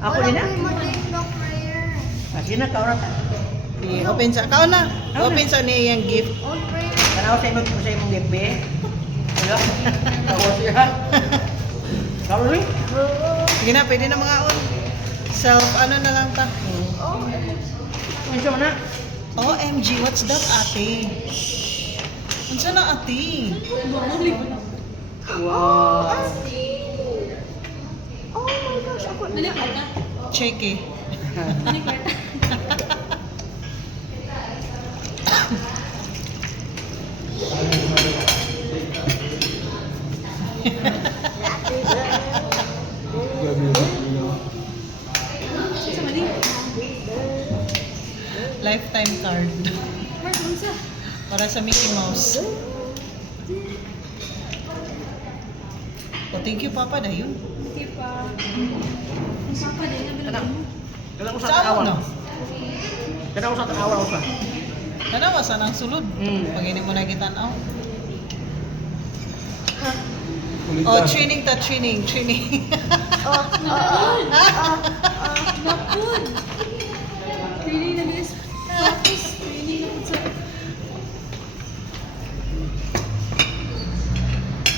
Ako din na. no prayer. Sige na, kaon na. I-open sa, kao na. Open sa niya yung gift. All prayer. Tanaw sa imong gift, be. Wala. Kaon siya. Kaon rin. Sige na, pwede na mga on. Self, ano na lang ta? Oh, Unsa man na? OMG, what's that, ate? Unsa na, ate? Wow. oh my gosh, ako na. Check eh. Lifetime card. Para sa Mickey Mouse. Oh, thank you, Papa. Dayon. Kada ko sa Sa amo tanawan. na. Kada ko sa tanawan ko sa. Tanawa sa nang sulod. Pag hindi mo na kitanaw. Oh, training. Oh, Napod! Training na guys. Practice training na sa...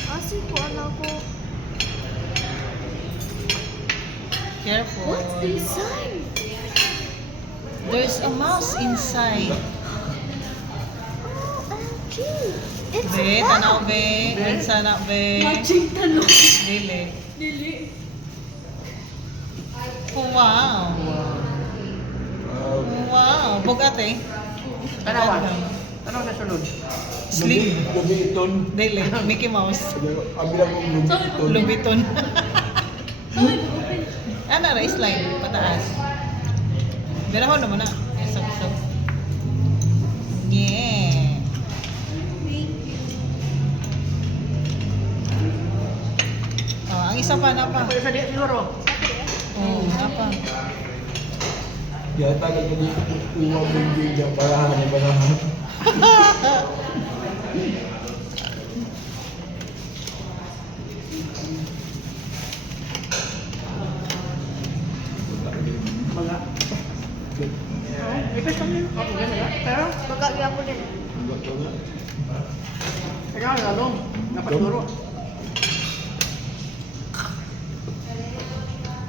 kasi ko ano ko. Careful. What's inside? There's a mouse inside. OMG. It's Be, a tanaw mouse. be. Unsa na be. Matching tanong. Dili. Dili. Oh, wow. Wow. Bugate. Tanawan. Tanaw sa sulod. Slim. Lubiton. Dili. Mickey Mouse. Abilang kong lubiton. Lubiton. Saan open? Ano, race line. Pataas. Birahon naman na. Isap-isap. Yeah. Oh, ang isa pa na pa. Ako sa diya siguro. Oh, na pa. Yata na ko dito kukuha mo yung bigyan. Barahan. Mga. Ito sa niyo. Ako din na. Pero Magkagya ko din. kaya lalo napaturo.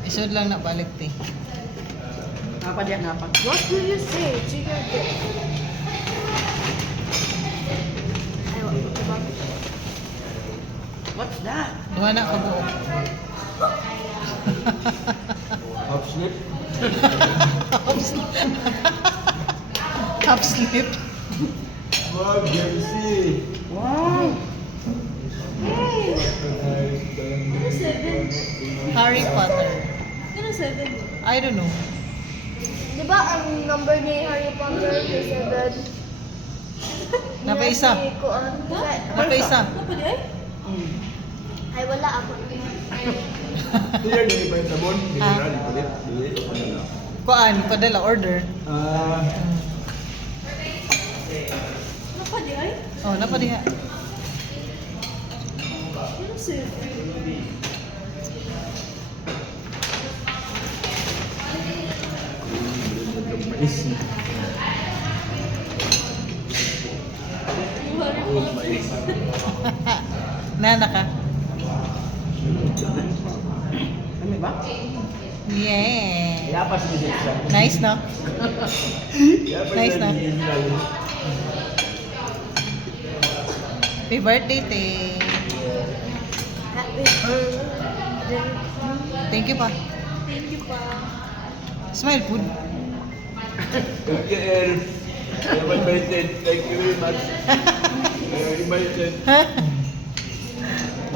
Isod lang na balik te. Napa diya napa. What do you say? Chicken dip. Ay, wala ko ba? What's that? Duha na ka buo. Half slip. Half slip. Wow, Jersey. Wow. Ano 7? Harry Potter. Ano 7? I don't know. Di ba ang number ni Harry Potter is 7? Napaisa. Napaisa. Napod ay? Ay, wala ako. Clear din ba yung sabon? Mineral, palit. Dili. Kuan, padala order. Napod ay? Oh, napa diha. Ano 7? Mais. Buhari Mais. Nana ka. Ano ba? Yeah. Kaya pa si siya. Nice, no? Nice na. Happy birthday, te. Happy birthday. Thank you pa. Thank you pa. Smile food. LKL. Happy birthday. Thank you very much. Invited.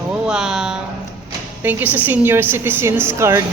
Oh, wow. Thank you sa senior citizens card.